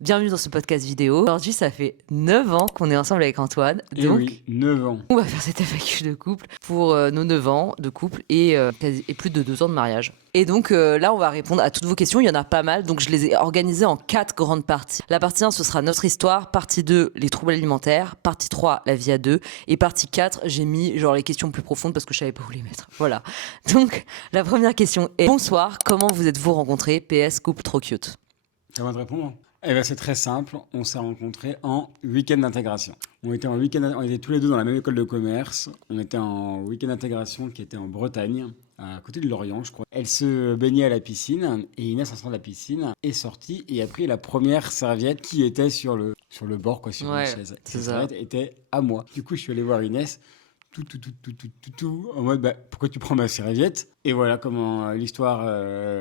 Bienvenue dans ce podcast vidéo. Aujourd'hui, ça fait 9 ans qu'on est ensemble avec Antoine. Et Donc, oui, 9 ans. on va faire cette FAQ de couple pour nos 9 ans de couple et plus de 2 ans de mariage. Et donc là, on va répondre à toutes vos questions. Il y en a pas mal, donc je les ai organisées en 4 grandes parties. La partie 1, ce sera notre histoire. Partie 2, les troubles alimentaires. Partie 3, la vie à deux. Et partie 4, j'ai mis genre les questions plus profondes parce que je savais pas où les mettre. Voilà. Donc, la première question est: bonsoir, comment vous êtes-vous rencontrés? PS, couple trop cute. Ça va te répondre? Eh ben, c'est très simple. On s'est rencontrés en week-end d'intégration. On était tous les deux dans la même école de commerce. On était en week-end d'intégration qui était en Bretagne, à côté de Lorient, je crois. Elle se baignait à la piscine et Inès, en sortant de la piscine, est sortie et a pris la première serviette qui était sur le bord, quoi, sur une chaise. c'est Cette ça. serviette était à moi. Du coup, je suis allé voir Inès. En mode, bah, pourquoi tu prends ma serviette? Et voilà comment l'histoire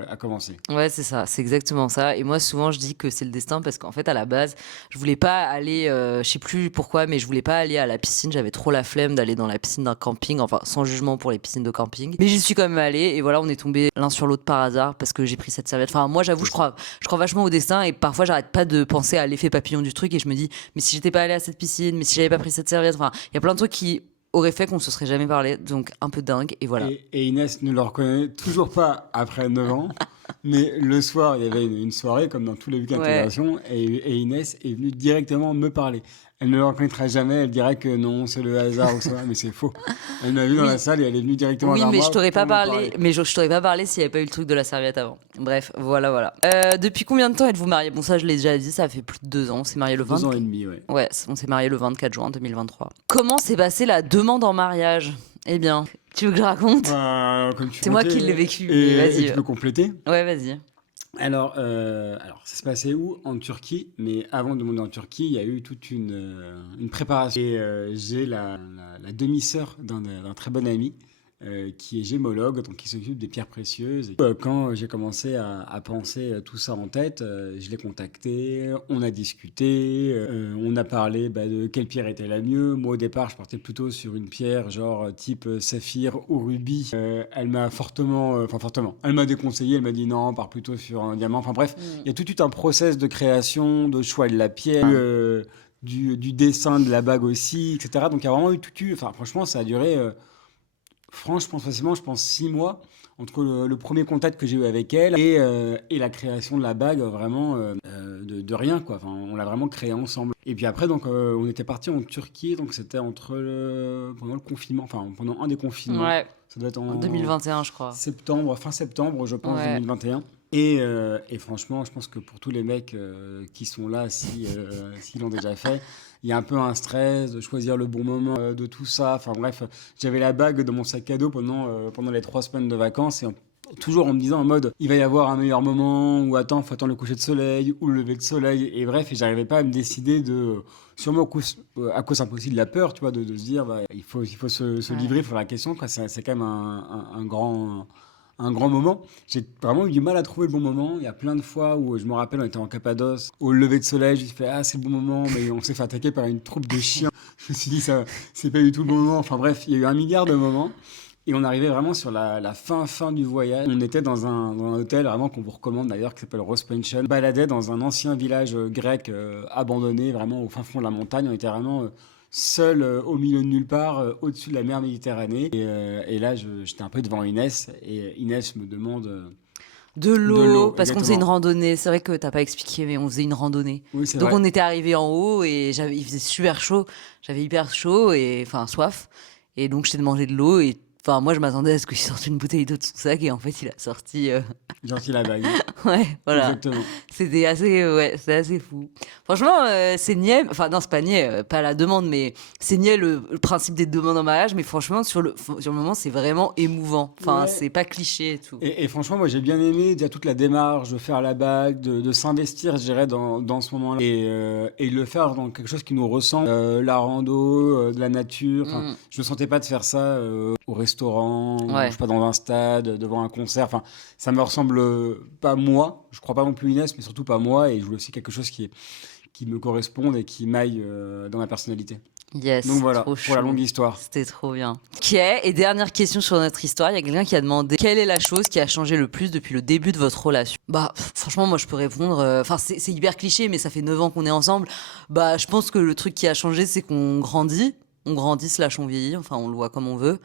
a commencé. Ouais, c'est ça, c'est exactement ça. Et moi, souvent, je dis que c'est le destin parce qu'en fait, à la base, je voulais pas aller, je sais plus pourquoi, mais je voulais pas aller à la piscine. J'avais trop la flemme d'aller dans la piscine d'un camping, enfin, sans jugement pour les piscines de camping. Mais j'y suis quand même allée et voilà, on est tombés l'un sur l'autre par hasard parce que j'ai pris cette serviette. Enfin, moi, j'avoue, je crois vachement au destin et parfois, j'arrête pas de penser à l'effet papillon du truc et je me dis, mais si j'étais pas allée à cette piscine, mais si j'avais pas pris cette serviette, enfin, il y a plein de trucs qui auraient fait qu'on se serait jamais parlé, donc un peu dingue et voilà. Et Inès ne le reconnaît toujours pas après 9 ans. Mais le soir, il y avait une soirée, comme dans tous les week-ends Ouais. d'intégration, et Inès est venue directement me parler. Elle ne le reconnaîtra jamais, elle dirait que non, c'est le hasard ou ça, mais c'est faux. Elle m'a vu dans Oui. la salle et elle est venue directement Oui, vers mais moi je t'aurais pour pas me parlé. parler. Mais je t'aurais pas parlé s'il n'y avait pas eu le truc de la serviette avant. Bref, voilà. Depuis combien de temps êtes-vous mariés? Bon, ça, je l'ai déjà dit, ça fait plus de 2 ans. On s'est marié le 2 ans et 24. demi, ouais. Ouais, on s'est marié le 24 juin 2023. Comment s'est passée la demande en mariage? Eh bien, tu veux que je raconte? Comme tu C'est moi comptais, qui l'ai vécu, Et, mais vas-y. et tu peux compléter? Ouais, vas-y. Alors, ça se passait où? En Turquie, mais avant de monter en Turquie, il y a eu toute une préparation. Et j'ai la demi-sœur d'un très bon ami qui est gémologue, donc qui s'occupe des pierres précieuses. Et, quand j'ai commencé à penser tout ça en tête, je l'ai contacté, on a discuté, on a parlé de quelle pierre était la mieux. Moi, au départ, je partais plutôt sur une pierre genre type saphir ou rubis. Elle m'a fortement, elle m'a déconseillé, elle m'a dit non, pars plutôt sur un diamant. Enfin bref, il y a tout un process de création, de choix de la pierre, du dessin de la bague aussi, etc. Donc il y a vraiment eu enfin franchement, ça a duré, franchement, facilement, je pense 6 mois entre le premier contact que j'ai eu avec elle et la création de la bague, vraiment de rien, quoi. Enfin, on l'a vraiment créé ensemble. Et puis après, donc, on était parti en Turquie, donc c'était pendant le confinement, enfin, pendant un des confinements. Ouais, Ça doit être en en 2021, je crois. fin septembre, je pense, Ouais. 2021. Et franchement, je pense que pour tous les mecs qui sont là, s'ils l'ont déjà fait, il y a un peu un stress de choisir le bon moment de tout ça. Enfin bref, j'avais la bague dans mon sac à dos pendant les 3 semaines de vacances toujours en me disant en mode il va y avoir un meilleur moment ou attends, faut attendre le coucher de soleil ou le lever de soleil. Et bref, et j'arrivais pas à me décider sûrement à cause un peu aussi de la peur, tu vois, de se dire il faut se Ouais. livrer pour la question, quoi. C'est quand même un grand moment. J'ai vraiment eu du mal à trouver le bon moment. Il y a plein de fois où je me rappelle, on était en Cappadoce, au lever de soleil, j'ai fait ah c'est le bon moment, mais on s'est fait attaquer par une troupe de chiens. Je me suis dit ça, c'est pas du tout le bon moment. Enfin bref, il y a eu un milliard de moments. Et on arrivait vraiment sur la fin du voyage. On était dans un hôtel vraiment qu'on vous recommande d'ailleurs, qui s'appelle Rose Pension. On baladait dans un ancien village grec abandonné, vraiment au fin fond de la montagne. On était vraiment seul au milieu de nulle part, au-dessus de la mer Méditerranée. Et là, j'étais un peu devant Inès. Et Inès me demande De de l'eau, l'eau, parce qu'on faisait une exactement. randonnée. C'est vrai que t'as pas expliqué, mais on faisait une randonnée. Oui, c'est Donc vrai. on était arrivé en haut et il faisait super chaud. J'avais hyper chaud et enfin soif. Et donc je t'ai demandé de l'eau et enfin moi je m'attendais à ce qu'il sorte une bouteille d'eau de son sac et en fait il a sorti. Gentil la bague. Ouais, voilà. Exactement. C'est assez fou. Franchement, c'est niais. Enfin non, c'est pas niais, pas la demande, mais c'est niais le principe des demandes en mariage. Mais franchement sur le moment c'est vraiment émouvant. Enfin Ouais. c'est pas cliché et tout. Et franchement, moi j'ai bien aimé déjà toute la démarche de faire la bague, de s'investir, je dirais, dans ce moment-là. Et de le faire dans quelque chose qui nous ressemble, la rando, de la nature. Enfin, Mm. je ne sentais pas de faire ça au restaurant, ou je Ouais. sais pas, dans un stade, devant un concert. Enfin, ça me ressemble pas moi. Je crois pas non plus Inès, mais surtout pas moi. Et je voulais aussi quelque chose qui me corresponde et qui m'aille dans ma personnalité. Yes, Donc voilà, trop pour la chou. longue histoire. C'était trop bien. Ok, et dernière question sur notre histoire. Il y a quelqu'un qui a demandé quelle est la chose qui a changé le plus depuis le début de votre relation. Bah, franchement, moi, je peux répondre. Enfin, c'est hyper cliché, mais ça fait 9 ans qu'on est ensemble. Bah, je pense que le truc qui a changé, c'est qu'on grandit. On grandit, slash on vieillit. Enfin, on le voit comme on veut.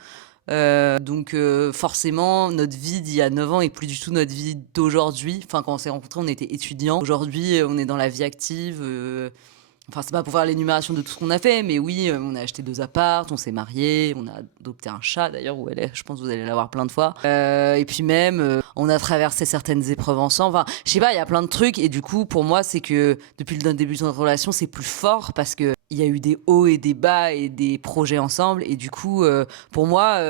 Donc, forcément, notre vie d'il y a 9 ans est plus du tout notre vie d'aujourd'hui. Enfin, quand on s'est rencontrés, on était étudiants. Aujourd'hui, on est dans la vie active. Enfin, c'est pas pour faire l'énumération de tout ce qu'on a fait, mais oui, on a acheté 2 apparts, on s'est mariés, on a adopté un chat d'ailleurs, où elle est, je pense que vous allez la voir plein de fois. Et puis même, on a traversé certaines épreuves ensemble. Enfin, je sais pas, il y a plein de trucs. Et du coup, pour moi, c'est que depuis le début de notre relation, c'est plus fort parce que il y a eu des hauts et des bas et des projets ensemble. Et du coup, pour moi,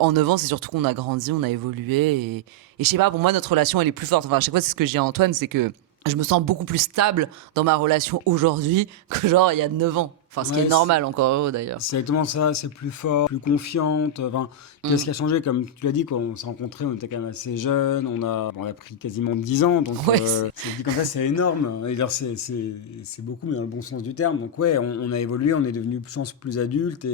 en 9 ans, c'est surtout qu'on a grandi, on a évolué. Et je sais pas, pour moi, notre relation, elle est plus forte. Enfin, à chaque fois, c'est ce que je dis à Antoine, c'est que je me sens beaucoup plus stable dans ma relation aujourd'hui que genre il y a 9 ans. Enfin, ce qui est Ouais, normal, encore heureux d'ailleurs. c'est exactement ça, c'est plus fort, plus confiante. Enfin, qu'est-ce Mm. qui a changé? Comme tu l'as dit, quand on s'est rencontrés, on était quand même assez jeunes. On a pris quasiment 10 ans. Donc, Ouais, c'est dit comme ça, c'est énorme. Et d'ailleurs, c'est beaucoup, mais dans le bon sens du terme. Donc, ouais, on a évolué, on est devenu, je pense, plus adultes.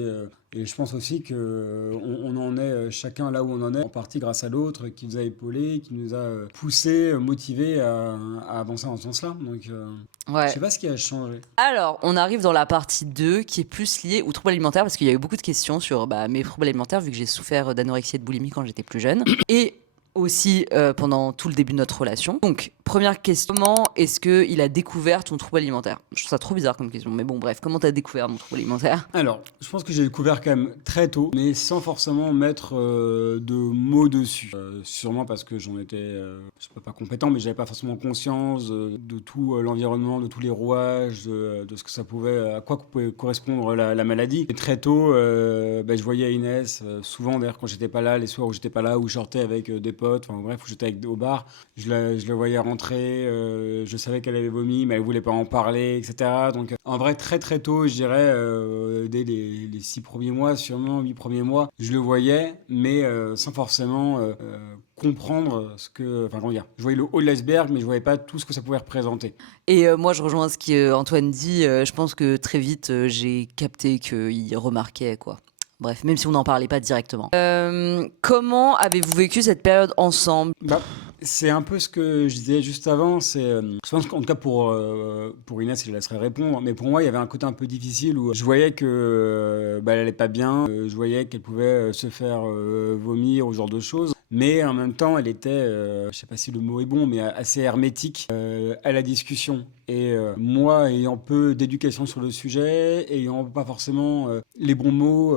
Et je pense aussi que on en est chacun là où on en est, en partie grâce à l'autre, qui nous a épaulés, qui nous a poussés, motivés à avancer dans ce sens-là. Donc, je ouais. sais pas ce qui a changé. Alors, on arrive dans la partie 2 qui est plus liée aux troubles alimentaires parce qu'il y a eu beaucoup de questions sur mes troubles alimentaires vu que j'ai souffert d'anorexie et de boulimie quand j'étais plus jeune. Et aussi pendant tout le début de notre relation. Donc, première question, comment est-ce qu'il a découvert ton trouble alimentaire? Je trouve ça trop bizarre comme question, mais bon, bref, comment t'as découvert mon trouble alimentaire? Alors, je pense que j'ai découvert quand même très tôt, mais sans forcément mettre de mots dessus. Sûrement parce que j'en étais, je sais pas compétent, mais j'avais pas forcément conscience de tout l'environnement, de tous les rouages, de ce que ça pouvait, à quoi pouvait correspondre la maladie. Et très tôt, je voyais Inès, souvent d'ailleurs quand j'étais pas là, les soirs où j'étais pas là, où je sortais avec des potes, enfin bref, où j'étais au bar, je la voyais rentrer, je savais qu'elle avait vomi, mais elle voulait pas en parler, etc. Donc en vrai, très très tôt, je dirais, dès les 6 premiers mois, sûrement 8 premiers mois, je le voyais, mais sans forcément comprendre ce que. Enfin, comment dire? Je voyais le haut de l'iceberg, mais je voyais pas tout ce que ça pouvait représenter. Et moi, je rejoins ce qu'Antoine dit. Je pense que très vite, j'ai capté qu'il remarquait, quoi. Bref, même si on n'en parlait pas directement. Comment avez-vous vécu cette période ensemble? Bah, c'est un peu ce que je disais juste avant. Je pense qu'en tout cas pour Inès, je la laisserai répondre. Mais pour moi, il y avait un côté un peu difficile où je voyais que elle allait pas bien. Je voyais qu'elle pouvait se faire vomir, ou ce genre de choses. Mais en même temps, elle était, je sais pas si le mot est bon, mais assez hermétique à la discussion. Et moi, ayant peu d'éducation sur le sujet, ayant pas forcément les bons mots,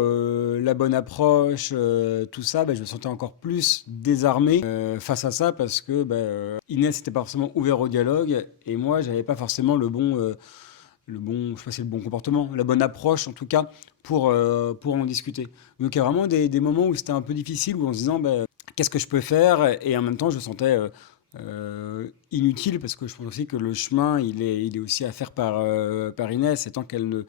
la bonne approche, tout ça, je me sentais encore plus désarmé face à ça parce que Inès n'était pas forcément ouvert au dialogue et moi, j'avais pas forcément je sais pas si c'est le bon comportement, la bonne approche en tout cas pour en discuter. Donc il y a vraiment des moments où c'était un peu difficile, où en se disant qu'est-ce que je peux faire, et en même temps je sentais inutile parce que je pense aussi que le chemin il est aussi à faire par Inès, et tant elle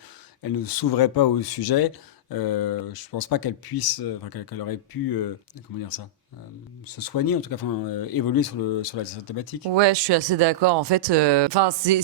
ne s'ouvrait pas au sujet, je pense pas qu'elle puisse, enfin qu'elle aurait pu, comment dire ça, se soigner en tout cas, enfin évoluer sur cette thématique. Ouais, je suis assez d'accord. En fait, enfin, c'est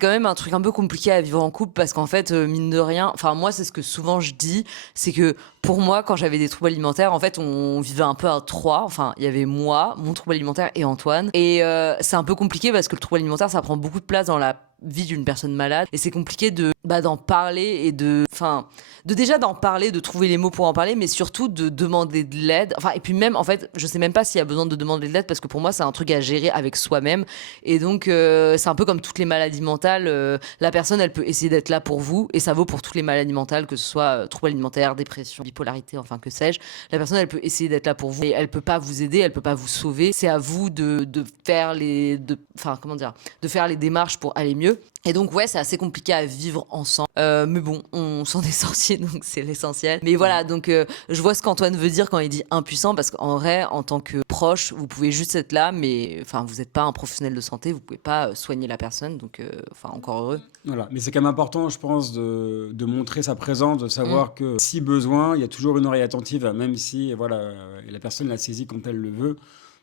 quand même un truc un peu compliqué à vivre en couple parce qu'en fait, mine de rien, enfin, moi, c'est ce que souvent je dis, c'est que pour moi, quand j'avais des troubles alimentaires, en fait, on vivait un peu à trois. Enfin, il y avait moi, mon trouble alimentaire et Antoine. Et c'est un peu compliqué parce que le trouble alimentaire, ça prend beaucoup de place dans la vie d'une personne malade et c'est compliqué d'en parler et déjà d'en parler, de trouver les mots pour en parler, mais surtout de demander de l'aide. Enfin, et puis même, en fait, je sais même pas s'il y a besoin de demander de l'aide parce que pour moi, c'est un truc à gérer avec soi-même. Et donc, c'est un peu comme toutes les maladies mentales. La personne, elle peut essayer d'être là pour vous et ça vaut pour toutes les maladies mentales, que ce soit troubles alimentaires, dépression, bipolarité, enfin, que sais-je. La personne, elle peut essayer d'être là pour vous et elle peut pas vous aider, elle peut pas vous sauver. C'est à vous de faire de faire les démarches pour aller mieux. Et donc ouais, c'est assez compliqué à vivre ensemble. Mais bon, on s'en est sorti, donc c'est l'essentiel. Mais voilà, donc je vois ce qu'Antoine veut dire quand il dit impuissant, parce qu'en vrai, en tant que proche, vous pouvez juste être là, mais enfin, vous n'êtes pas un professionnel de santé, vous pouvez pas soigner la personne, donc enfin, encore heureux. Voilà, mais c'est quand même important, je pense, de montrer sa présence, de savoir que si besoin, il y a toujours une oreille attentive, même si voilà, la personne la saisit quand elle le veut.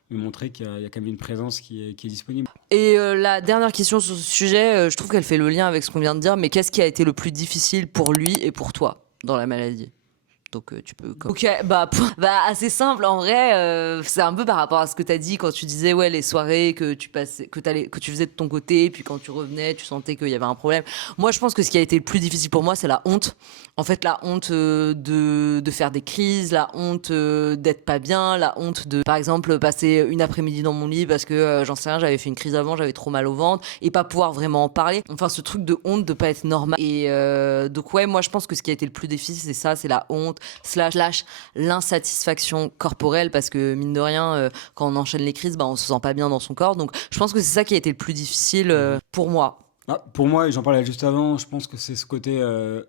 mais montrer qu'il y a quand même une présence qui est disponible. Et la dernière question sur ce sujet, je trouve qu'elle fait le lien avec ce qu'on vient de dire, mais qu'est-ce qui a été le plus difficile pour lui et pour toi dans la maladie? Donc tu peux. Ok, bah assez simple en vrai. C'est un peu par rapport à ce que t'as dit quand tu disais ouais les soirées que tu passais, que tu faisais de ton côté, puis quand tu revenais, tu sentais qu'il y avait un problème. Moi, je pense que ce qui a été le plus difficile pour moi, c'est la honte. En fait, la honte de faire des crises, la honte d'être pas bien, la honte de, par exemple, passer une après-midi dans mon lit parce que j'en sais rien, j'avais fait une crise avant, j'avais trop mal au ventre et pas pouvoir vraiment en parler. Enfin, ce truc de honte de pas être normal. Et donc ouais, moi je pense que ce qui a été le plus difficile, c'est ça, c'est la honte slash l'insatisfaction corporelle parce que mine de rien, quand on enchaîne les crises, on se sent pas bien dans son corps. Donc je pense que c'est ça qui a été le plus difficile pour moi. Pour moi, et j'en parlais juste avant, je pense que c'est ce côté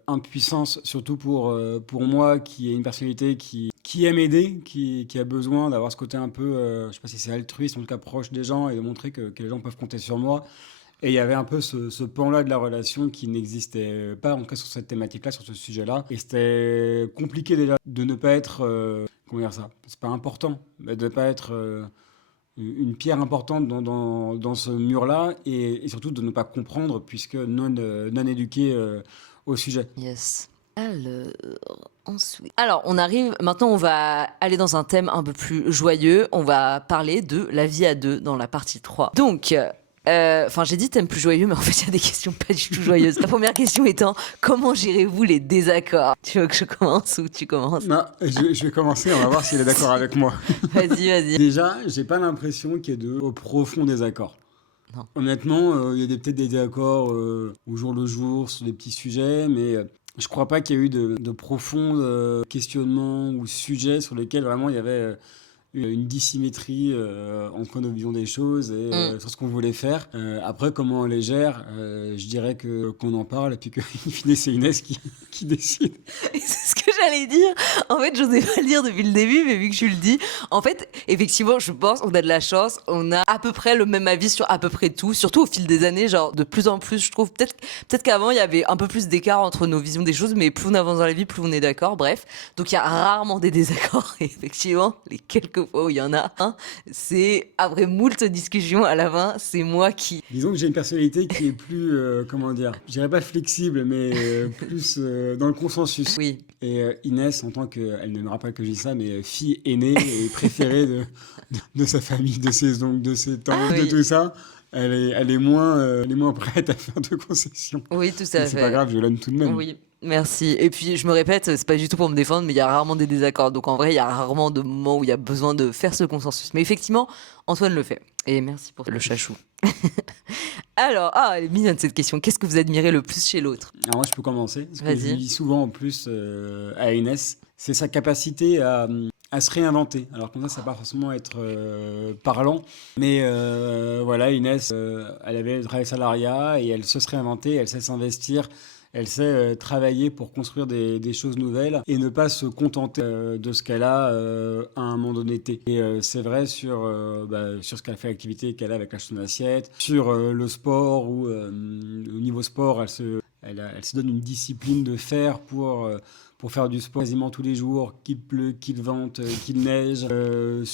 impuissance, surtout pour moi qui ai une personnalité qui aime aider, qui a besoin d'avoir ce côté un peu, je sais pas si c'est altruiste, en tout cas proche des gens et de montrer que les gens peuvent compter sur moi. Et il y avait un peu ce pan-là de la relation qui n'existait pas, en tout cas sur cette thématique-là, sur ce sujet-là. Et c'était compliqué déjà de ne pas être, comment dire ça, c'est pas important, mais de ne pas être une pierre importante dans ce mur-là et surtout de ne pas comprendre puisque non éduqué au sujet. Yes. Alors, ensuite. Alors, on arrive. Maintenant, on va aller dans un thème un peu plus joyeux. On va parler de la vie à deux dans la partie 3. Donc. J'ai dit thème plus joyeux, mais en fait, il y a des questions pas du tout joyeuses. La première question étant, comment gérez-vous les désaccords? Tu veux que je commence ou tu commences? Non, je vais commencer, on va voir s'il est d'accord avec moi. Vas-y. Déjà, j'ai pas l'impression qu'il y ait de profonds désaccords. Non. Honnêtement, il y a peut-être des désaccords au jour le jour sur des petits sujets, mais je crois pas qu'il y ait eu de profonds questionnements ou sujets sur lesquels vraiment il y avait une dissymétrie entre nos visions des choses et sur ce qu'on voulait faire. Après, comment on les gère, je dirais qu'on en parle et puis que in fine, c'est Inès qui décide. Et c'est ce que j'allais dire. En fait, j'osais pas le dire depuis le début, mais vu que tu le dis, en fait, effectivement, je pense qu'on a de la chance. On a à peu près le même avis sur à peu près tout, surtout au fil des années. Genre, de plus en plus, je trouve. Peut-être qu'avant, il y avait un peu plus d'écart entre nos visions des choses, mais plus on avance dans la vie, plus on est d'accord. Bref. Donc, il y a rarement des désaccords. Et effectivement, les quelques fois où il y en a un, c'est après moult discussions à la fin, c'est moi qui. Disons que j'ai une personnalité qui est plus, comment dire, je dirais pas flexible, mais plus dans le consensus. Oui. Et Inès, en tant que, elle n'aimera pas que je dise ça, mais fille aînée et préférée de sa famille, de ses oncles, de ses tantes, de tout ça, elle est moins prête à faire de concessions. Oui, tout ça. Mais c'est pas grave, je l'aime tout de même. Oui. Merci. Et puis, je me répète, c'est pas du tout pour me défendre, mais il y a rarement des désaccords. Donc, en vrai, il y a rarement de moments où il y a besoin de faire ce consensus. Mais effectivement, Antoine le fait. Et merci pour le chachou. Alors, elle est mignonne cette question. Qu'est-ce que vous admirez le plus chez l'autre? Alors, moi, je peux commencer. Ce que Vas-y. je dis souvent en plus à Inès, c'est sa capacité à se réinventer. Alors, comme ça va pas forcément être parlant. Mais voilà, Inès, elle avait le travail salariat et elle se serait réinventée, elle sait s'investir. Elle sait travailler pour construire des choses nouvelles et ne pas se contenter de ce qu'elle a à un moment donné. Et c'est vrai sur ce qu'elle fait, l'activité qu'elle a avec la chaîne d'assiette, sur le sport où au niveau sport, elle se donne une discipline de fer pour faire du sport quasiment tous les jours, qu'il pleut, qu'il vente, qu'il neige, je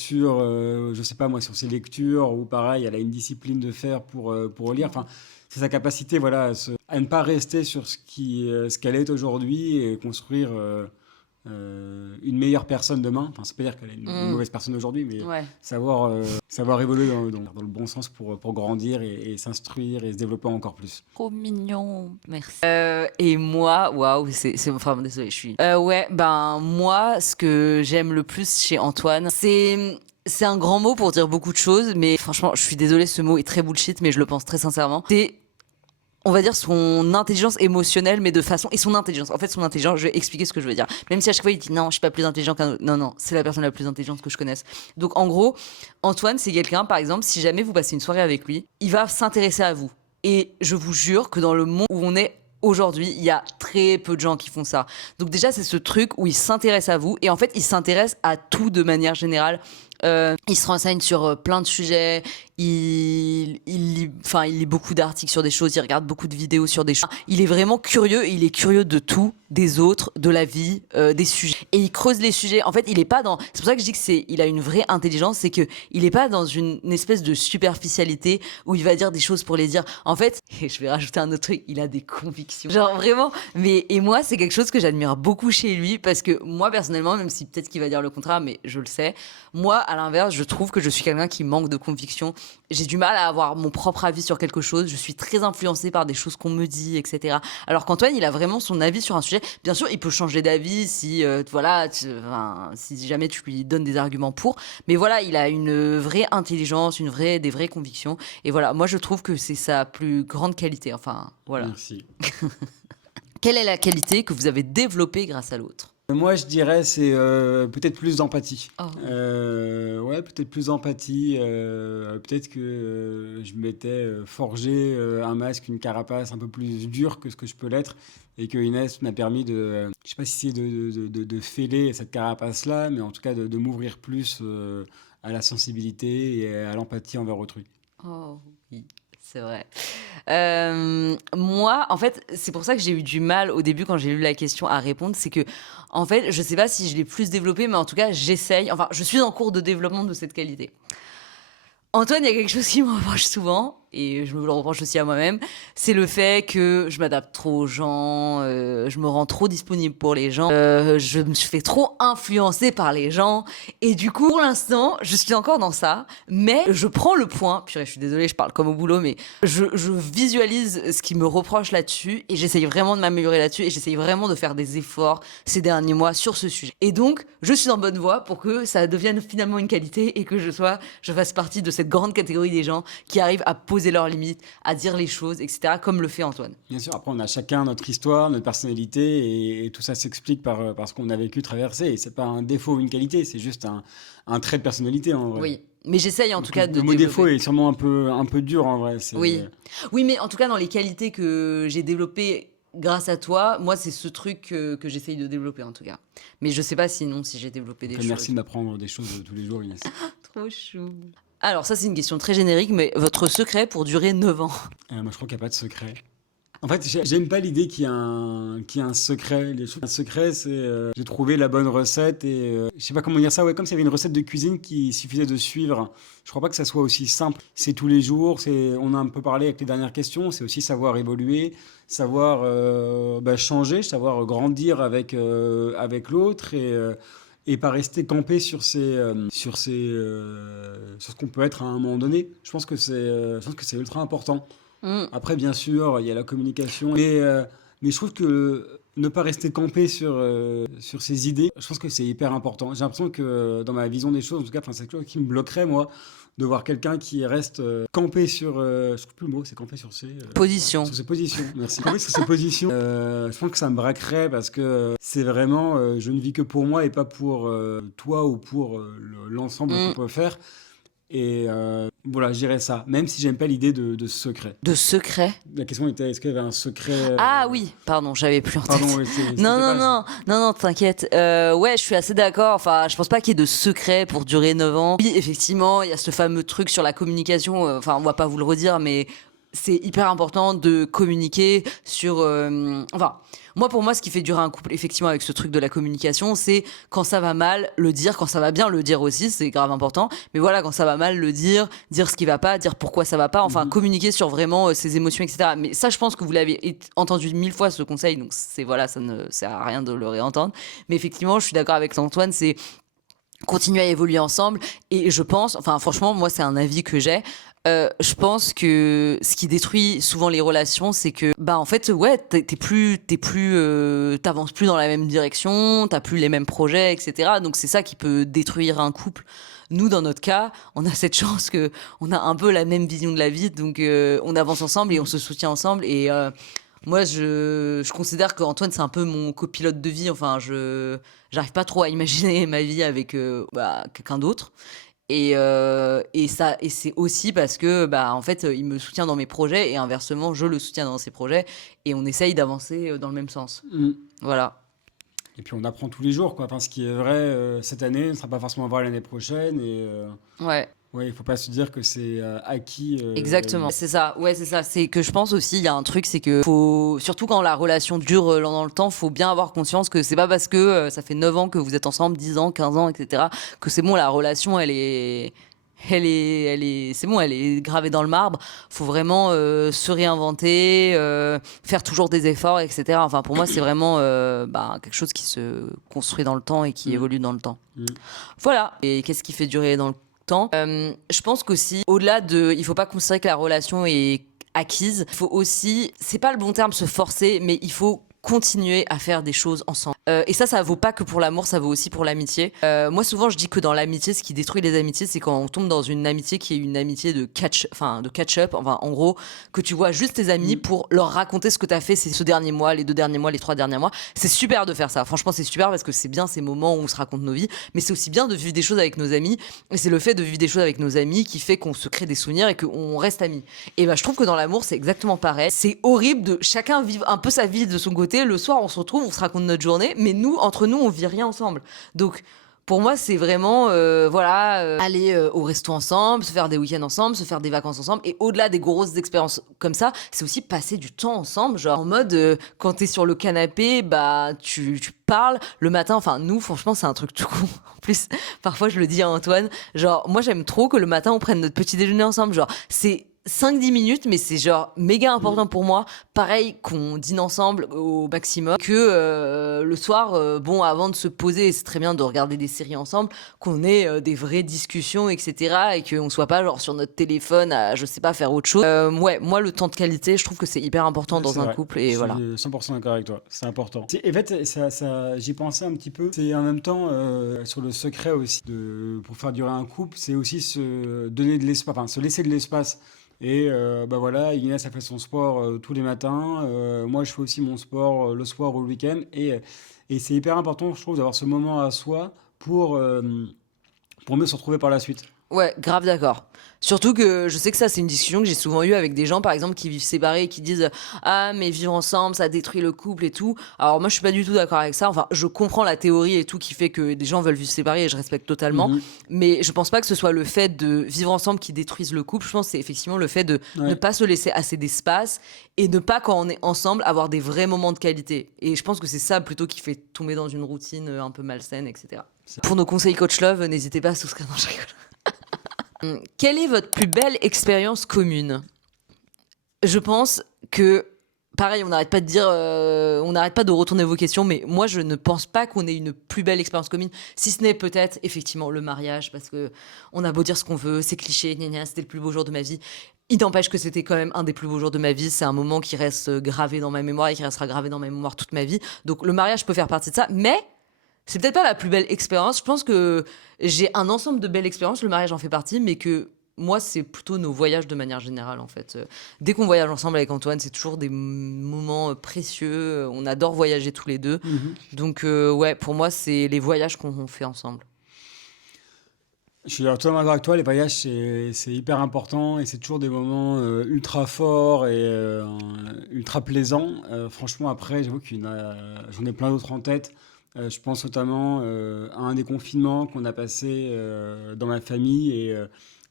sais pas moi, sur ses lectures, ou pareil, elle a une discipline de fer pour lire. Enfin, c'est sa capacité voilà, à ne pas rester sur ce qu'elle est aujourd'hui et construire une meilleure personne demain. Enfin, ça veut pas dire qu'elle est une mauvaise personne aujourd'hui, mais savoir évoluer dans le bon sens pour grandir et s'instruire et se développer encore plus. Trop mignon, merci. Et moi, waouh, enfin, désolée, je suis. Moi, ce que j'aime le plus chez Antoine, c'est un grand mot pour dire beaucoup de choses, mais franchement, je suis désolée, ce mot est très bullshit, mais je le pense très sincèrement. C'est, on va dire, son intelligence émotionnelle, mais de façon... Et son intelligence. En fait, son intelligence, je vais expliquer ce que je veux dire. Même si à chaque fois, il dit « Non, je suis pas plus intelligent qu'un autre. » Non, c'est la personne la plus intelligente que je connaisse. Donc, en gros, Antoine, c'est quelqu'un, par exemple, si jamais vous passez une soirée avec lui, il va s'intéresser à vous. Et je vous jure que dans le monde où on est aujourd'hui, il y a très peu de gens qui font ça. Donc déjà, c'est ce truc où il s'intéresse à vous. Et en fait, il s'intéresse à tout de manière générale. Il se renseigne sur plein de sujets. il lit beaucoup d'articles sur des choses, il regarde beaucoup de vidéos sur des choses. Il est vraiment curieux, et il est curieux de tout, des autres, de la vie, des sujets. Et il creuse les sujets. En fait, il est pas dans. C'est pour ça que je dis il a une vraie intelligence, c'est que il est pas dans une espèce de superficialité où il va dire des choses pour les dire. En fait, et je vais rajouter un autre truc, il a des convictions. Genre vraiment. Et moi, c'est quelque chose que j'admire beaucoup chez lui parce que moi, personnellement, même si peut-être qu'il va dire le contraire, mais je le sais, moi, à l'inverse, je trouve que je suis quelqu'un qui manque de conviction. J'ai du mal à avoir mon propre avis sur quelque chose. Je suis très influencée par des choses qu'on me dit, etc. Alors qu'Antoine, il a vraiment son avis sur un sujet. Bien sûr, il peut changer d'avis si, si jamais tu lui donnes des arguments pour. Mais voilà, il a une vraie intelligence, des vraies convictions. Et voilà, moi, je trouve que c'est sa plus grande qualité. Enfin, voilà. Merci. Quelle est la qualité que vous avez développée grâce à l'autre? Moi, je dirais, c'est peut-être plus d'empathie. Oh. Ouais, peut-être plus d'empathie. Peut-être que je m'étais forgé un masque, une carapace un peu plus dure que ce que je peux l'être. Et que Inès m'a permis je sais pas si c'est de fêler cette carapace-là, mais en tout cas de m'ouvrir plus à la sensibilité et à l'empathie envers autrui. Oh, oui, c'est vrai. Moi, en fait, c'est pour ça que j'ai eu du mal au début quand j'ai lu la question à répondre. C'est que, en fait, je sais pas si je l'ai plus développé, mais en tout cas, j'essaye. Enfin, je suis en cours de développement de cette qualité. Antoine, il y a quelque chose qui me reproche souvent, et je me le reproche aussi à moi-même, c'est le fait que je m'adapte trop aux gens, je me rends trop disponible pour les gens, je me fais trop influencer par les gens, et du coup, pour l'instant, je suis encore dans ça, mais je prends le point, purée, je suis désolée, je parle comme au boulot, mais je visualise ce qui me reproche là-dessus, et j'essaye vraiment de m'améliorer là-dessus, et j'essaye vraiment de faire des efforts ces derniers mois sur ce sujet. Et donc, je suis en bonne voie pour que ça devienne finalement une qualité, et que je fasse partie de cette grande catégorie des gens qui arrivent à poser leurs limites, à dire les choses, etc., comme le fait Antoine. Bien sûr, après on a chacun notre histoire, notre personnalité, et tout ça s'explique par ce qu'on a vécu, traversé. Et c'est pas un défaut ou une qualité, c'est juste un trait de personnalité en vrai. Oui, mais j'essaye en tout cas de Le mot défaut développer. est sûrement un peu dur en vrai. Oui. Oui, mais en tout cas, dans les qualités que j'ai développées grâce à toi, moi, c'est ce truc que j'essaye de développer en tout cas. Mais je sais pas sinon si j'ai développé des Après, choses. merci de m'apprendre des choses tous les jours, Inès. Trop chou. Alors ça, c'est une question très générique, mais votre secret pour durer 9 ans? Moi, je crois qu'il n'y a pas de secret. En fait, j'aime pas l'idée qu'il y ait un secret. Un secret, c'est j'ai trouvé la bonne recette et je sais pas comment dire ça. Ouais, comme s'il y avait une recette de cuisine qui suffisait de suivre. Je crois pas que ça soit aussi simple. C'est tous les jours. On a un peu parlé avec les dernières questions. C'est aussi savoir évoluer, savoir changer, savoir grandir avec l'autre et pas rester campé sur ce qu'on peut être à un moment donné. Je pense que c'est ultra important. Mm. Après, bien sûr, il y a la communication, mais je trouve que ne pas rester campé sur ses idées, je pense que c'est hyper important. J'ai l'impression que dans ma vision des choses, en tout cas, enfin, c'est quelque chose qui me bloquerait, moi, de voir quelqu'un qui reste campé je trouve plus le mot, c'est campé Position. sur ses positions. Merci. Campé sur ses positions. Je pense que ça me braquerait parce que c'est vraiment, je ne vis que pour moi et pas pour toi ou pour l'ensemble qu'on peut faire. Et voilà, je dirais ça, même si j'aime pas l'idée de secret. De secret? La question était, est-ce qu'il y avait un secret Ah oui, pardon, j'avais plus en tête. Pardon, oui, Non, t'inquiète. Ouais, je suis assez d'accord. Enfin, je pense pas qu'il y ait de secret pour durer 9 ans. Oui, effectivement, il y a ce fameux truc sur la communication. Enfin, on va pas vous le redire, mais c'est hyper important de communiquer sur. Moi, pour moi, ce qui fait durer un couple, effectivement, avec ce truc de la communication, c'est quand ça va mal, le dire, quand ça va bien, le dire aussi, c'est grave important. Mais voilà, quand ça va mal, le dire ce qui va pas, dire pourquoi ça va pas, enfin, communiquer sur vraiment ses émotions, etc. Mais ça, je pense que vous l'avez entendu 1000 fois, ce conseil, donc voilà, ça ne sert à rien de le réentendre. Mais effectivement, je suis d'accord avec Antoine, c'est continuer à évoluer ensemble. Et je pense, enfin, franchement, moi, c'est un avis que j'ai. Je pense que ce qui détruit souvent les relations, c'est que, en fait, ouais, t'avances plus dans la même direction, t'as plus les mêmes projets, etc. Donc c'est ça qui peut détruire un couple. Nous, dans notre cas, on a cette chance que on a un peu la même vision de la vie, donc on avance ensemble et on se soutient ensemble. Et moi, je considère qu'Antoine, c'est un peu mon copilote de vie. Enfin, j'arrive pas trop à imaginer ma vie avec quelqu'un d'autre. Et c'est aussi parce que en fait il me soutient dans mes projets et inversement je le soutiens dans ses projets et on essaye d'avancer dans le même sens. Voilà. Et puis on apprend tous les jours, quoi. Enfin, ce qui est vrai cette année ne sera pas forcément vrai l'année prochaine. Et Ouais. Ouais, il faut pas se dire que c'est acquis. Exactement, c'est ça. Ouais, c'est ça. C'est que je pense aussi, il y a un truc, c'est que faut, surtout quand la relation dure dans le temps, faut bien avoir conscience que c'est pas parce que ça fait 9 ans que vous êtes ensemble, 10 ans, 15 ans, etc., que c'est bon, la relation, c'est bon, elle est gravée dans le marbre. Faut vraiment se réinventer, faire toujours des efforts, etc. Enfin, pour moi, c'est vraiment quelque chose qui se construit dans le temps et qui Mm. évolue dans le temps. Mm. Voilà. Et qu'est-ce qui fait durer dans le temps? Je pense qu'aussi, au-delà de, il faut pas considérer que la relation est acquise. Il faut aussi, c'est pas le bon terme, se forcer, mais il faut continuer à faire des choses ensemble. Et ça vaut pas que pour l'amour, ça vaut aussi pour l'amitié. Moi, souvent, je dis que dans l'amitié, ce qui détruit les amitiés, c'est quand on tombe dans une amitié qui est une amitié de catch-up. Enfin, en gros, que tu vois juste tes amis pour leur raconter ce que t'as fait ce dernier mois, les 2 derniers mois, les 3 derniers mois. C'est super de faire ça. Franchement, c'est super parce que c'est bien ces moments où on se raconte nos vies, mais c'est aussi bien de vivre des choses avec nos amis. Et c'est le fait de vivre des choses avec nos amis qui fait qu'on se crée des souvenirs et qu'on reste amis. Et je trouve que dans l'amour, c'est exactement pareil. C'est horrible de chacun vivre un peu sa vie de son côté. Le soir, on se retrouve, on se raconte notre journée, mais nous, entre nous, on vit rien ensemble. Donc, pour moi, c'est vraiment, aller au resto ensemble, se faire des week-ends ensemble, se faire des vacances ensemble. Et au-delà des grosses expériences comme ça, c'est aussi passer du temps ensemble. Genre, en mode, quand t'es sur le canapé, tu parles le matin. Enfin, nous, franchement, c'est un truc tout con. En plus, parfois, je le dis à Antoine. Genre, moi, j'aime trop que le matin, on prenne notre petit déjeuner ensemble. Genre, c'est 5-10 minutes, mais c'est genre méga important pour moi. Pareil qu'on dîne ensemble au maximum. Que le soir, avant de se poser, c'est très bien de regarder des séries ensemble, qu'on ait des vraies discussions, etc. Et qu'on soit pas genre sur notre téléphone à, je sais pas, faire autre chose. Ouais, moi, le temps de qualité, je trouve que c'est hyper important dans C'est un vrai. couple. Et Je voilà. suis 100% d'accord avec toi. C'est important. En fait, j'y pensais un petit peu. C'est en même temps sur le secret aussi pour faire durer un couple, c'est aussi se donner de l'espace, enfin se laisser de l'espace. Et voilà, Inès a fait son sport tous les matins. Moi, je fais aussi mon sport le soir ou le week-end. Et c'est hyper important, je trouve, d'avoir ce moment à soi pour mieux se retrouver par la suite. Ouais, grave d'accord. Surtout que je sais que ça, c'est une discussion que j'ai souvent eue avec des gens, par exemple, qui vivent séparés et qui disent ah, mais vivre ensemble, ça détruit le couple et tout. Alors, moi, je suis pas du tout d'accord avec ça. Enfin, je comprends la théorie et tout qui fait que des gens veulent vivre séparés et je respecte totalement. Mhm. Mais je pense pas que ce soit le fait de vivre ensemble qui détruise le couple. Je pense que c'est effectivement le fait de ne Ouais. pas se laisser assez d'espace et ne pas, quand on est ensemble, avoir des vrais moments de qualité. Et je pense que c'est ça plutôt qui fait tomber dans une routine un peu malsaine, etc. Pour nos conseils Coach Love, n'hésitez pas à souscrire. Non, je rigole. Quelle est votre plus belle expérience commune? Je pense que, pareil, on n'arrête pas de dire, on n'arrête pas de retourner vos questions, mais moi, je ne pense pas qu'on ait une plus belle expérience commune, si ce n'est peut-être, effectivement, le mariage, parce que on a beau dire ce qu'on veut, c'est cliché, gna gna, c'était le plus beau jour de ma vie. Il n'empêche que c'était quand même un des plus beaux jours de ma vie. C'est un moment qui reste gravé dans ma mémoire et qui restera gravé dans ma mémoire toute ma vie. Donc, le mariage peut faire partie de ça, mais c'est peut-être pas la plus belle expérience. Je pense que j'ai un ensemble de belles expériences. Le mariage en fait partie, mais que moi, c'est plutôt nos voyages de manière générale, en fait. Dès qu'on voyage ensemble avec Antoine, c'est toujours des moments précieux. On adore voyager tous les deux. Mhm. Donc, ouais, pour moi, c'est les voyages qu'on fait ensemble. Je suis totalement d'accord avec toi, les voyages c'est hyper important et c'est toujours des moments ultra forts et ultra plaisants. Franchement, après, j'avoue j'en ai plein d'autres en tête. Je pense notamment à un des confinements qu'on a passé dans ma famille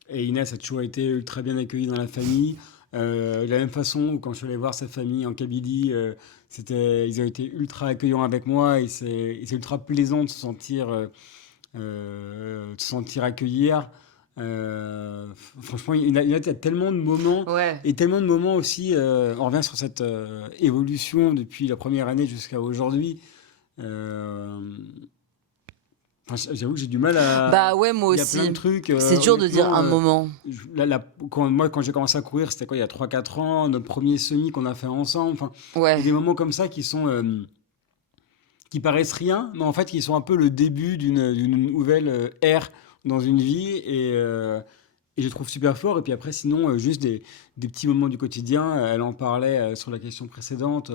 et Inès a toujours été ultra bien accueillie dans la famille. De la même façon, quand je suis allé voir sa famille en Kabylie, ils ont été ultra accueillants avec moi et c'est ultra plaisant de se sentir accueillir. Franchement, il y a tellement de moments Ouais. et tellement de moments aussi. On revient sur cette évolution depuis la première année jusqu'à aujourd'hui. Euh, J'avoue que j'ai du mal Bah à. ouais, moi Il y a plein aussi. de trucs. C'est dur de dire Honnêtement, un moment. quand j'ai commencé à courir, c'était quoi, il y a 3 4 ans, notre premier semi qu'on a fait ensemble. Enfin, il y a Ouais. des moments comme ça qui paraissent rien, mais en fait qui sont un peu le début d'une nouvelle ère dans une vie et je trouve super fort. Et puis après, sinon, juste des petits moments du quotidien. Elle en parlait sur la question précédente,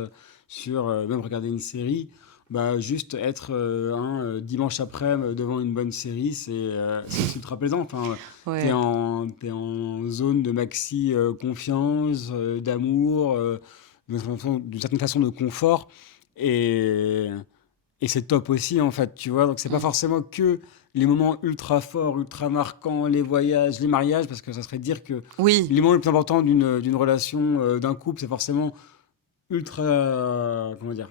sur même regarder une série. Bah, juste être un dimanche après devant une bonne série, c'est ultra plaisant. Enfin, Ouais. t'es en zone de maxi confiance, d'amour, d'une certaine façon de confort. Et, et c'est top aussi, en fait, tu vois. Donc, c'est pas Mm. forcément que les moments ultra forts, ultra marquants, les voyages, les mariages, parce que ça serait dire que Oui, les moments les plus importants d'une relation, d'un couple, c'est forcément ultra, comment dire,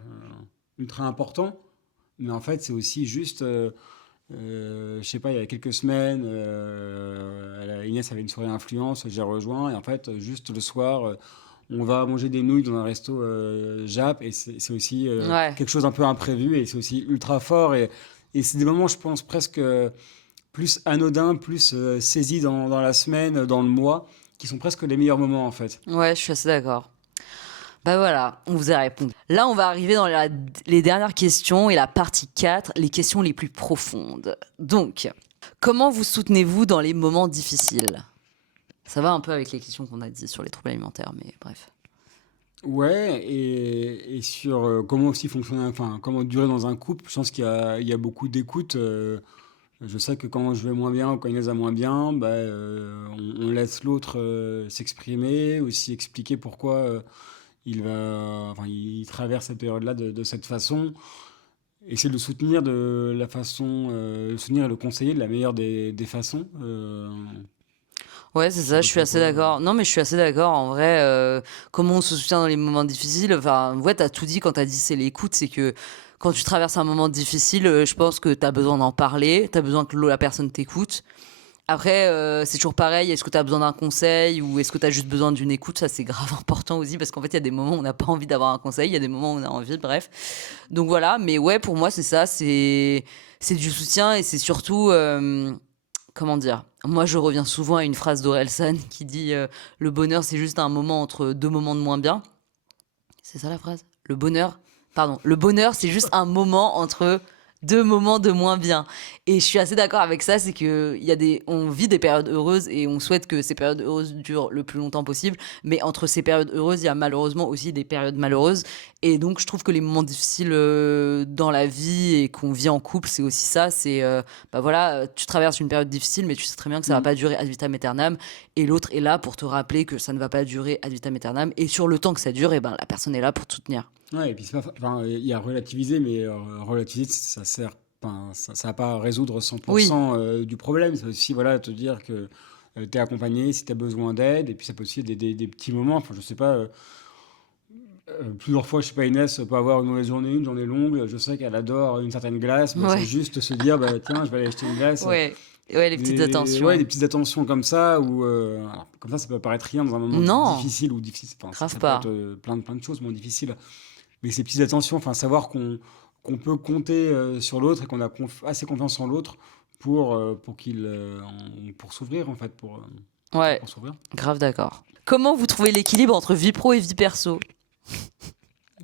ultra important. Mais en fait, c'est aussi juste, je sais pas, il y a quelques semaines, Inès avait une soirée influence, j'ai rejoint, et en fait, juste le soir, on va manger des nouilles dans un resto Jap, et c'est aussi ouais. quelque chose un peu imprévu, et c'est aussi ultra fort, et c'est des moments, je pense, presque plus anodins, plus saisis dans la semaine, dans le mois, qui sont presque les meilleurs moments, en fait. Ouais, je suis assez d'accord. Bah voilà, on vous a répondu. Là, on va arriver dans les dernières questions et la partie 4, les questions les plus profondes. Donc, comment vous soutenez-vous dans les moments difficiles? Ça va un peu avec les questions qu'on a dit sur les troubles alimentaires, mais bref. Ouais, et sur comment aussi fonctionner, enfin, comment durer dans un couple, je pense qu'il y a beaucoup d'écoute. Je sais que quand je vais moins bien ou quand Inès va moins bien, bah, on laisse l'autre s'exprimer, aussi expliquer pourquoi enfin, il traverse cette période-là de cette façon. Essayer de le soutenir de la façon, le soutenir et le conseiller de la meilleure des façons. Ouais, c'est C'est à ça, je peu suis près assez quoi. d'accord. Non, mais je suis assez d'accord. En vrai, comment on se soutient dans les moments difficiles? Enfin, ouais, t'as tout dit quand t'as dit c'est l'écoute. C'est que quand tu traverses un moment difficile, je pense que t'as besoin d'en parler. T'as besoin que la personne t'écoute. Après, c'est toujours pareil. Est-ce que tu as besoin d'un conseil ou est-ce que tu as juste besoin d'une écoute? Ça, c'est grave important aussi parce qu'en fait, il y a des moments où on n'a pas envie d'avoir un conseil, il y a des moments où on a envie, bref. Donc voilà, mais ouais, pour moi, c'est ça. C'est du soutien et c'est surtout. Comment dire? Moi, je reviens souvent à une phrase d'Orelsan qui dit le bonheur, c'est juste un moment entre deux moments de moins bien. C'est ça la phrase? Le bonheur, pardon, le bonheur, c'est juste un moment entre deux moments de moins bien. Et je suis assez d'accord avec ça, c'est que on vit des périodes heureuses et on souhaite que ces périodes heureuses durent le plus longtemps possible. Mais entre ces périodes heureuses, il y a malheureusement aussi des périodes malheureuses. Et donc, je trouve que les moments difficiles dans la vie et qu'on vit en couple, c'est aussi ça. C'est, bah voilà, tu traverses une période difficile, mais tu sais très bien que ça va Mm. pas durer ad vitam aeternam. Et l'autre est là pour te rappeler que ça ne va pas durer ad vitam aeternam. Et sur le temps que ça dure, et ben, la personne est là pour te soutenir. Ouais, et puis c'est pas, enfin, il y a relativiser, mais relativiser, ça sert, enfin, ça va pas résoudre Oui, 100% du problème. C'est aussi, voilà, te dire que tu es accompagné si tu as besoin d'aide, et puis ça peut aussi être des petits moments, enfin, je sais pas, plusieurs fois, je sais pas, Inès peut avoir une mauvaise journée, une journée longue, je sais qu'elle adore une certaine glace, bah, c'est ouais, juste se dire, bah, tiens, je vais aller acheter une glace, ouais, ouais, les petites ouais, attentions. des petites attentions comme ça, ou alors, comme ça peut paraître rien dans un moment Non, difficile ou difficile, enfin, grave ça peut être pas. plein de choses, moins difficiles. Mais ces petites attentions, enfin, savoir qu'on peut compter sur l'autre et qu'on a assez confiance en l'autre pour pour s'ouvrir, en fait, Ouais, pour s'ouvrir. grave d'accord. Comment vous trouvez l'équilibre entre vie pro et vie perso?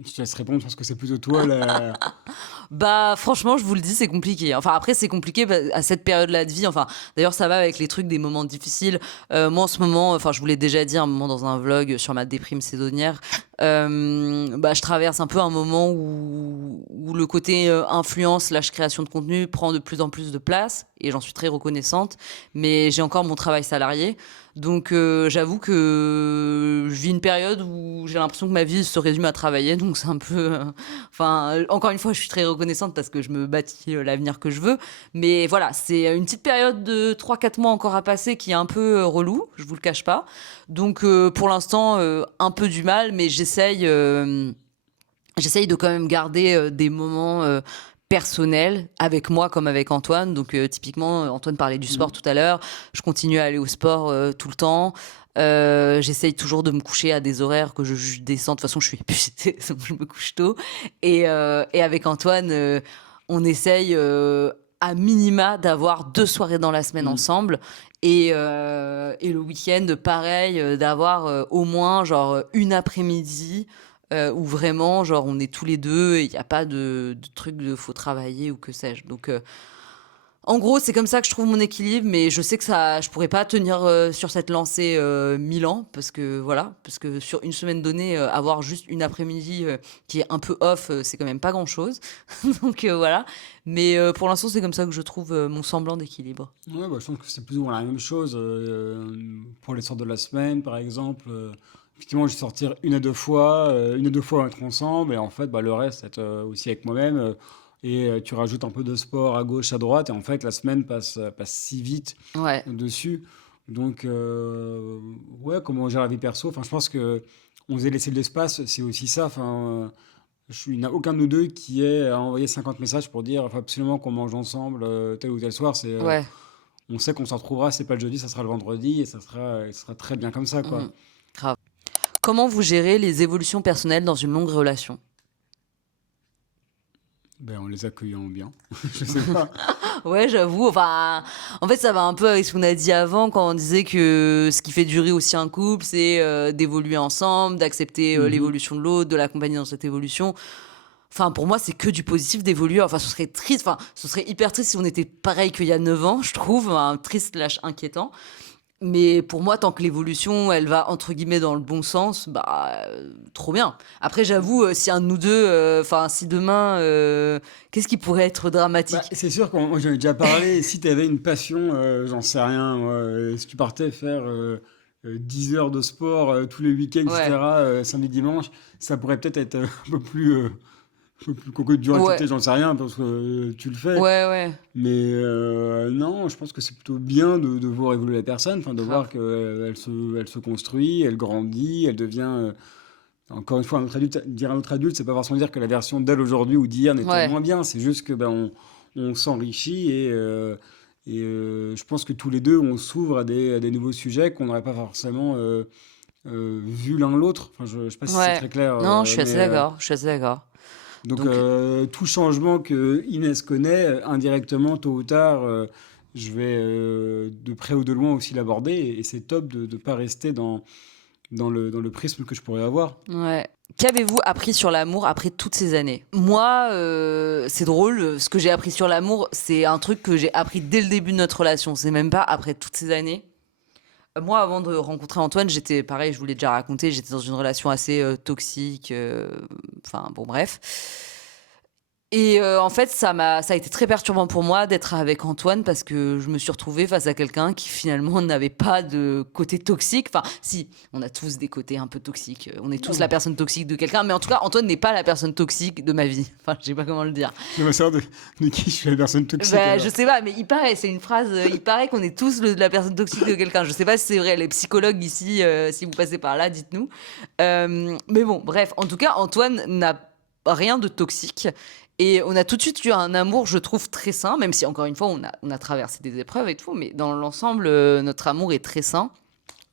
Je te laisse répondre parce que c'est plutôt toi là. Bah franchement, je vous le dis, c'est compliqué. Enfin après, c'est compliqué à cette période-là de vie. Enfin d'ailleurs, ça va avec les trucs des moments difficiles. Moi en ce moment, enfin je vous l'ai déjà dit un moment dans un vlog sur ma déprime saisonnière. Bah je traverse un peu un moment où le côté influence slash création de contenu prend de plus en plus de place et j'en suis très reconnaissante. Mais j'ai encore mon travail salarié. Donc j'avoue que je vis une période où j'ai l'impression que ma vie se résume à travailler. Donc c'est un peu enfin, encore une fois, je suis très reconnaissante parce que je me bâtis l'avenir que je veux. Mais voilà, c'est une petite période de 3 4 mois encore à passer qui est un peu relou, je vous le cache pas. Donc pour l'instant, un peu du mal, mais j'essaye de quand même garder des moments personnels avec moi comme avec Antoine. Donc typiquement, Antoine parlait du sport Mhm. tout à l'heure. Je continue à aller au sport tout le temps. J'essaye toujours de me coucher à des horaires que je juge décents. De toute façon, je suis épuisée, donc je me couche tôt. Et avec Antoine, on essaye à minima d'avoir 2 soirées dans la semaine Mhm. ensemble. Et le week-end, pareil, d'avoir au moins genre une après-midi où vraiment, genre, on est tous les deux et il n'y a pas de truc de faut travailler ou que sais-je. Donc, en gros, c'est comme ça que je trouve mon équilibre, mais je sais que ça, je pourrais pas tenir sur cette lancée 1000 ans parce que voilà, parce que sur une semaine donnée, avoir juste une après-midi qui est un peu off, c'est quand même pas grand-chose. Donc voilà. Mais pour l'instant, c'est comme ça que je trouve mon semblant d'équilibre. Ouais, bah, je pense que c'est plus ou moins la même chose pour les sorties de la semaine, par exemple. Effectivement, je vais sortir une à deux fois on va être ensemble, et en fait, bah, le reste, être aussi avec moi-même. et tu rajoutes un peu de sport à gauche, à droite, et en fait, la semaine passe si vite Ouais. dessus. Donc, ouais, comment on gère la vie perso. Enfin, je pense que on s'est laissé de l'espace, c'est aussi ça. Enfin, il n'y en a aucun de nous deux qui ait envoyé 50 messages pour dire il faut absolument qu'on mange ensemble tel ou tel soir. Ouais. On sait qu'on se retrouvera, c'est pas le jeudi, ça sera le vendredi, et ça sera très bien comme ça, quoi. Mhm. Grave. Comment vous gérez les évolutions personnelles dans une longue relation? Ben, en les accueillant bien. Je sais pas. Ouais, j'avoue. Enfin, en fait, ça va un peu avec ce qu'on a dit avant quand on disait que ce qui fait durer aussi un couple, c'est d'évoluer ensemble, d'accepter Mhm. l'évolution de l'autre, de l'accompagner dans cette évolution. Enfin, pour moi, c'est que du positif d'évoluer. Enfin, ce serait triste. Enfin, ce serait hyper triste si on était pareil qu'il y a 9 ans, je trouve. Un triste slash inquiétant. Mais pour moi, tant que l'évolution, elle va entre guillemets dans le bon sens, bah trop bien. Après, j'avoue, si un de nous deux, enfin, si demain, qu'est-ce qui pourrait être Bah, dramatique? c'est sûr que moi j'en ai déjà parlé. Si tu avais une passion, j'en sais rien, moi, si tu partais faire 10 heures de sport tous les week-ends, Ouais, etc., samedi, dimanche, ça pourrait peut-être être un peu plus coco dur à ouais, accepter, j'en sais rien, parce que tu le fais. ouais, ouais, Mais non, je pense que c'est plutôt bien de voir évoluer la personne, enfin, de voir grave. elle se construit, elle grandit, elle devient. Encore une fois, un autre adulte, dire un autre adulte, c'est pas forcément dire que la version d'elle aujourd'hui ou d'hier n'était Ouais, moins bien. C'est juste que ben, on s'enrichit je pense que tous les deux, on s'ouvre à des nouveaux sujets qu'on n'aurait pas forcément vu l'un l'autre. Enfin, je sais pas si c'est ouais. très clair, Non, je suis assez d'accord. Je suis assez d'accord. donc Donc, tout changement que Inès connaît, indirectement, tôt ou tard, je vais de près ou de loin aussi l'aborder. Et c'est top de ne pas rester dans le prisme que je pourrais avoir. ouais. Qu'avez-vous appris sur l'amour après toutes ces années? Moi, c'est drôle. Ce que j'ai appris sur l'amour, c'est un truc que j'ai appris dès le début de notre relation. C'est même pas après toutes ces années. Moi, avant de rencontrer Antoine, j'étais pareil, je vous l'ai déjà raconté, j'étais dans une relation assez toxique. Enfin, bon, bref. Et en fait, ça a été très perturbant pour moi d'être avec Antoine parce que je me suis retrouvée face à quelqu'un qui finalement n'avait pas de côté toxique. Enfin, si, on a tous des côtés un peu toxiques. On est tous la Non. personne toxique de quelqu'un, mais en tout cas, Antoine n'est pas la personne toxique de ma vie. Enfin, je sais pas comment le dire. J'aimerais savoir de qui je suis la personne toxique Ben, je alors. sais pas, mais il paraît, c'est une phrase, il paraît qu'on est tous la personne toxique de quelqu'un. Je sais pas si c'est vrai, les psychologues ici, si vous passez par là, dites-nous. Mais bon, bref, en tout cas, Antoine n'a rien de toxique. Et on a tout de suite eu un amour, je trouve, très sain, même si, encore une fois, on a traversé des épreuves et tout, mais dans l'ensemble, notre amour est très sain.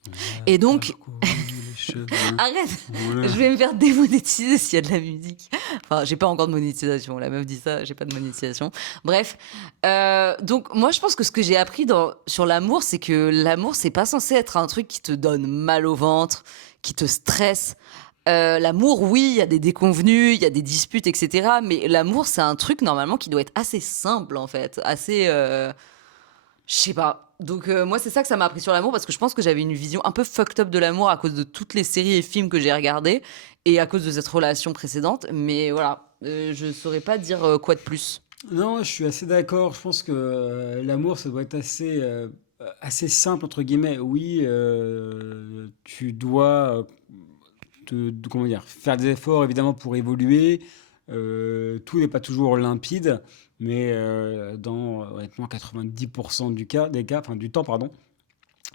On a Et donc, parcouru les chemins. arrête, je Voilà. vais me faire démonétiser s'il y a de la musique. Enfin, j'ai pas encore de monétisation. La meuf dit ça, j'ai pas de monétisation. Bref, donc moi je pense que ce que j'ai appris sur l'amour, c'est que l'amour c'est pas censé être un truc qui te donne mal au ventre, qui te stresse. L'amour, oui, il y a des déconvenues, il y a des disputes, etc. Mais l'amour, c'est un truc normalement qui doit être assez simple en fait, assez, je sais pas. Donc moi c'est ça que ça m'a appris sur l'amour parce que je pense que j'avais une vision un peu fucked up de l'amour à cause de toutes les séries et films que j'ai regardés et à cause de cette relation précédente. Mais voilà, je saurais pas dire quoi de plus. Non, je suis assez d'accord. Je pense que l'amour, ça doit être assez simple, entre guillemets. Oui, tu dois comment dire, faire des efforts, évidemment, pour évoluer. Tout n'est pas toujours limpide, mais dans, honnêtement, 90% des cas, enfin du temps, pardon,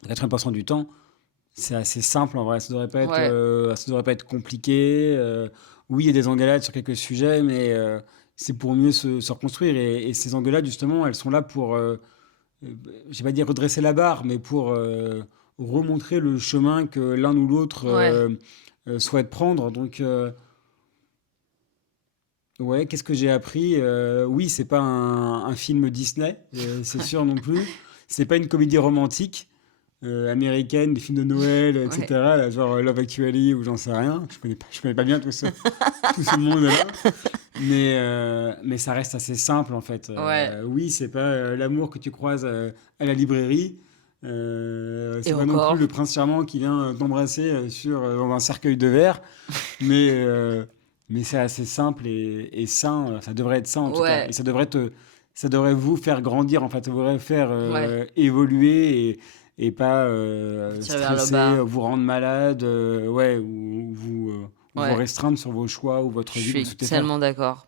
80% du temps, c'est assez simple en vrai. Ouais, Ça devrait pas être compliqué. Oui, il y a des engueulades sur quelques sujets, mais c'est pour mieux se reconstruire. Et ces engueulades, justement, elles sont là pour, je vais pas dire redresser la barre, mais pour remontrer le chemin que l'un ou l'autre ouais, souhaite prendre. Donc, ouais, qu'est-ce que j'ai appris? Oui, c'est pas un film Disney, c'est sûr non plus. C'est pas une comédie romantique américaine, des films de Noël, ouais, etc. Là, genre Love Actually ou j'en sais rien. Je connais pas bien tout ce monde-là. Mais ça reste assez simple en fait. ouais. Oui, c'est pas l'amour que tu croises à la librairie. Et C'est pas non plus le encore. prince charmant qui vient t'embrasser dans un cercueil de verre. Mais, euh, mais c'est assez simple et sain. Ça devrait être sain en tout cas. Et Ouais, ça devrait vous faire grandir en fait. Ça devrait faire ouais. évoluer et pas Vous tirez vers le stresser, bas. vous rendre malade, ouais, ou vous Ouais, restreindre sur vos choix ou votre je vie que vous suis souhaitez faire. tellement d'accord.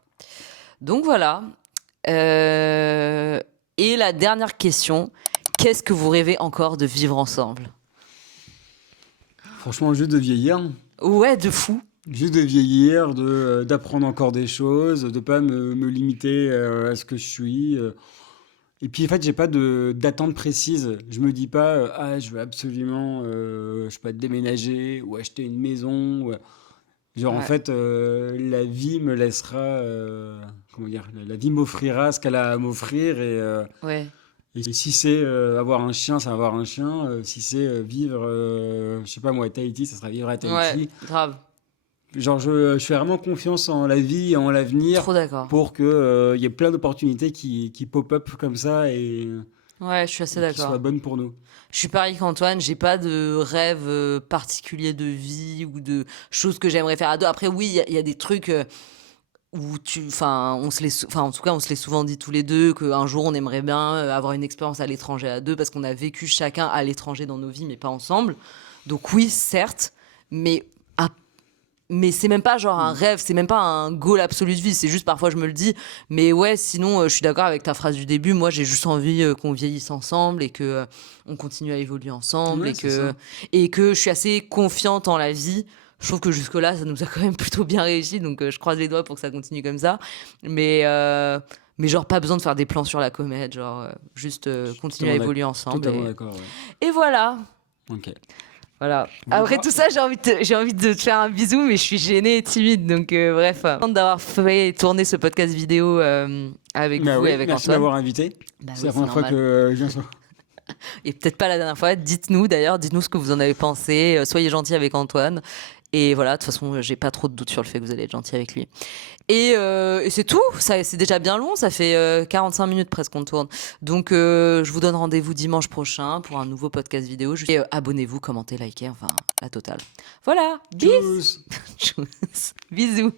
Donc voilà. Et la dernière question, qu'est-ce que vous rêvez encore de vivre ensemble? Franchement, juste de vieillir. Ouais, de fou. Juste de vieillir, d'apprendre encore des choses, de pas me limiter à ce que je suis. Et puis en fait, j'ai pas d'attente précise. Je me dis pas, ah, je veux absolument, je sais pas, déménager ou acheter une maison. Genre en Ouais, fait, la vie me laissera, comment dire, la vie m'offrira ce qu'elle a à m'offrir ouais, et si c'est avoir un chien, ça va avoir un chien. Si c'est vivre, je sais pas moi, à Tahiti, ça sera vivre à ouais, Tahiti. grave. Genre, je fais vraiment confiance en la vie et en l'avenir Trop d'accord. pour que, il y ait plein d'opportunités qui pop-up comme ça Ouais, je suis assez et qui soient d'accord. bonnes pour nous. Je suis pareil qu'Antoine, j'ai pas de rêve particulier de vie ou de choses que j'aimerais faire à deux. Après, oui, il y a des trucs où enfin, enfin, en tout cas, on se l'est souvent dit tous les deux qu'un jour on aimerait bien avoir une expérience à l'étranger à deux parce qu'on a vécu chacun à l'étranger dans nos vies, mais pas ensemble. Donc oui, certes, mais à mais c'est même pas genre un Mm. rêve, c'est même pas un goal absolu de vie, c'est juste parfois je me le dis. Mais ouais, sinon, je suis d'accord avec ta phrase du début. Moi, j'ai juste envie qu'on vieillisse ensemble et que on continue à évoluer ensemble Ouais, c'est ça. et que je suis assez confiante en la vie. Je trouve que jusque-là, ça nous a quand même plutôt bien réussi, donc je croise les doigts pour que ça continue comme ça. Mais, euh, mais genre, pas besoin de faire des plans sur la comète, genre, juste Je suis continuer à évoluer ensemble. totalement d'accord, ouais. Et voilà. Ok. Voilà. Après Voilà. tout ça, j'ai envie de te faire un bisou, mais je suis gênée et timide. Donc, bref, content d'avoir fait tourner ce podcast vidéo avec Bah vous et oui, avec merci de Antoine. m'avoir invité. Bah C'est oui, la c'est première fois que normal. je viens sur. Et peut-être pas la dernière fois. Dites-nous d'ailleurs, dites-nous ce que vous en avez pensé. Soyez gentils avec Antoine. Et voilà, de toute façon, j'ai pas trop de doutes sur le fait que vous allez être gentil avec lui. Et c'est tout. Ça, c'est déjà bien long. Ça fait 45 minutes presque qu'on tourne. Donc, je vous donne rendez-vous dimanche prochain pour un nouveau podcast vidéo. Et abonnez-vous, commentez, likez, enfin, la totale. Voilà. Bis. Tchuss! Bisous.